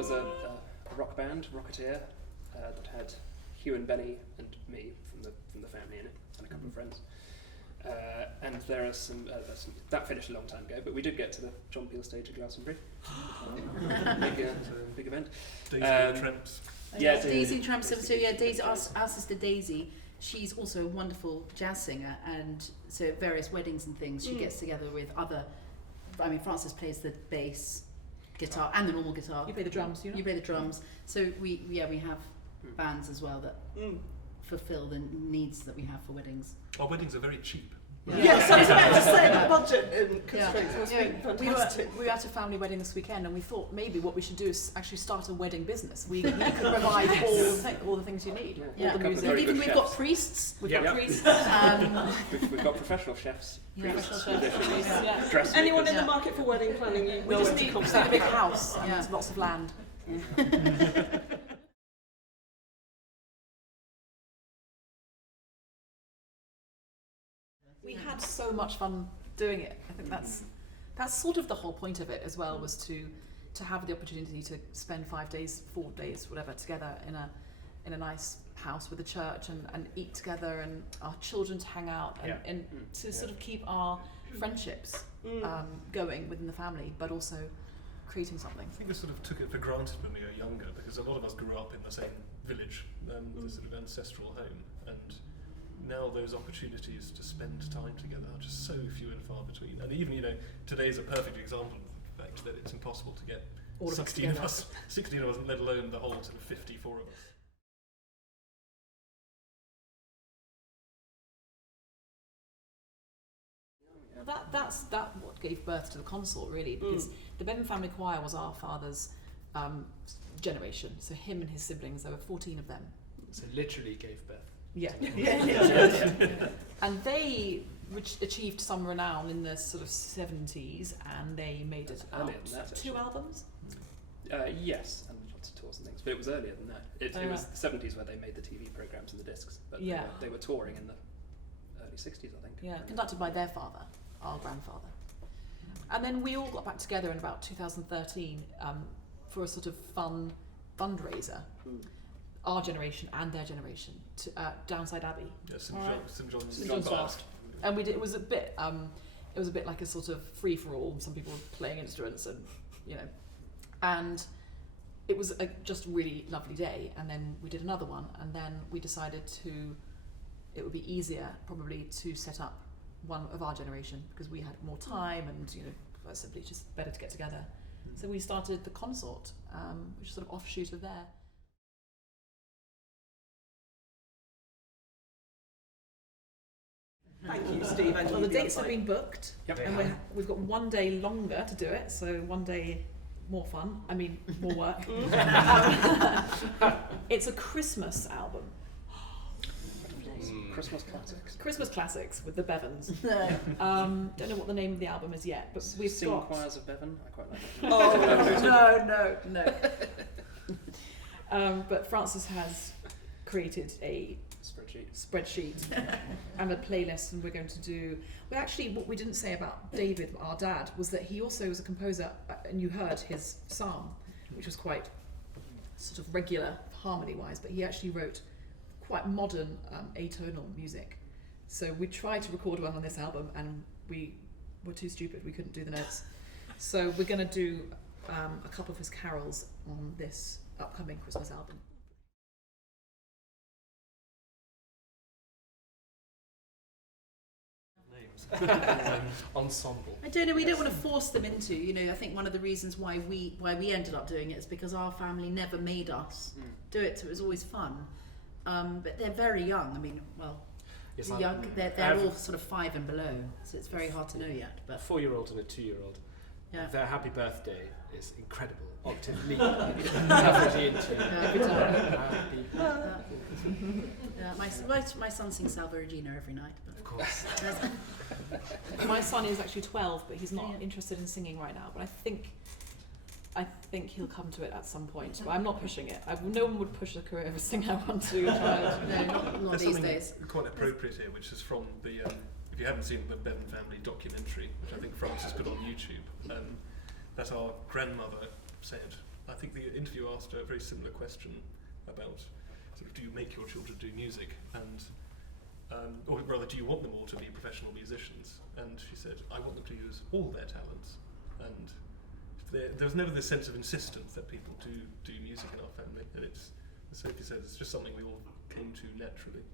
was a rock band, Rocketeer, that had Hugh and Benny and me from the family in it, and a couple of friends. And there are some that finished a long time ago, but we did get to the John Peel stage at Glastonbury. Big event. Daisy and Tramps. Yeah, Daisy and Tramps. So yeah, Daisy, our sister Daisy, she's also a wonderful jazz singer, and so at various weddings and things, she gets together with other. I mean, Frances plays the bass, guitar, and the normal guitar. You play the drums, you know? You play the drums. So we have bands as well that fulfil the needs that we have for weddings. Our weddings are very cheap. Yes, I was about to say the budget constraints must be fantastic. We were at a family wedding this weekend, and we thought maybe what we should do is actually start a wedding business. We could provide all the things you need, all the music. Even we've got priests. We've got priests. We've got professional chefs. Anyone in the market for wedding planning? We just need a big house and lots of land. We had so much fun doing it. I think that's sort of the whole point of it as well, was to have the opportunity to spend 5 days, 4 days, whatever, together in a nice house with a church and eat together, and our children to hang out and to sort of keep our friendships going within the family, but also creating something. I think we sort of took it for granted when we were younger, because a lot of us grew up in the same village, the sort of ancestral home, and now those opportunities to spend time together are just so few and far between. And even, today's a perfect example of the fact that it's impossible to get all 16 of us, let alone the whole sort of 54 of us. Well, that's what gave birth to the consort, really, because the Bevan Family Choir was our father's generation. So him and his siblings, there were 14 of them. So literally gave birth. Yeah. And they achieved some renown in the sort of 70s, and they made it out. That, 2 albums? Yes, and lots of tours and things, but it was earlier than that. It was the 70s where they made the TV programmes and the discs, but they were touring in the early 60s, I think. Yeah, conducted by their father, our grandfather. And then we all got back together in about 2013 for a sort of fun fundraiser. Our generation and their generation, to Downside Abbey. Yeah, St John's Fast. And we did. It was a bit like a sort of free for all. Some people were playing instruments, and it was a just really lovely day. And then we did another one, and then we decided it would be easier probably to set up one of our generation, because we had more time, and simply just better to get together. So we started the consort, which is sort of offshoot of there. Thank you, Steve. Well, the dates have been booked, Yep. and we've got 1 day longer to do it, so 1 day more fun. I mean, more work. It's a Christmas album. Christmas classics. Christmas classics with the Bevans. Don't know what the name of the album is yet, but we've Sing got... Choirs of Bevan. I quite like that. no. But Frances has created a spreadsheet and a playlist, and we're going to do... Well, actually, what we didn't say about David, our dad, was that he also was a composer, and you heard his psalm, which was quite sort of regular harmony-wise, but he actually wrote quite modern atonal music. So we tried to record one on this album, and we were too stupid, we couldn't do the notes. So we're going to do a couple of his carols on this upcoming Christmas album. Ensemble. I don't know. We don't want to force them into. I think one of the reasons why we ended up doing it is because our family never made us do it, so it was always fun. But they're very young. I mean, Yes, young. They're all sort of 5 and below, so it's very hard to know yet. But a 4-year-old and a 2-year-old. Yeah. Their happy birthday is incredible. Octave leap. Average into every time. happy Yeah, my son sings Salve Regina every night. But of course. My son is actually 12, but he's not interested in singing right now. But I think he'll come to it at some point. But I'm not pushing it. No one would push a career of a singer onto a child. No, not these days. Quite appropriate here, which is from the, if you haven't seen the Bevan Family documentary, which I think Frances put on YouTube, that our grandmother said, I think the interviewer asked her a very similar question about sort of, do you make your children do music, and or rather, do you want them all to be professional musicians? And she said, I want them to use all their talents. And there was never this sense of insistence that people do music in our family. And it's, as Sophie said, it's just something we all came to naturally.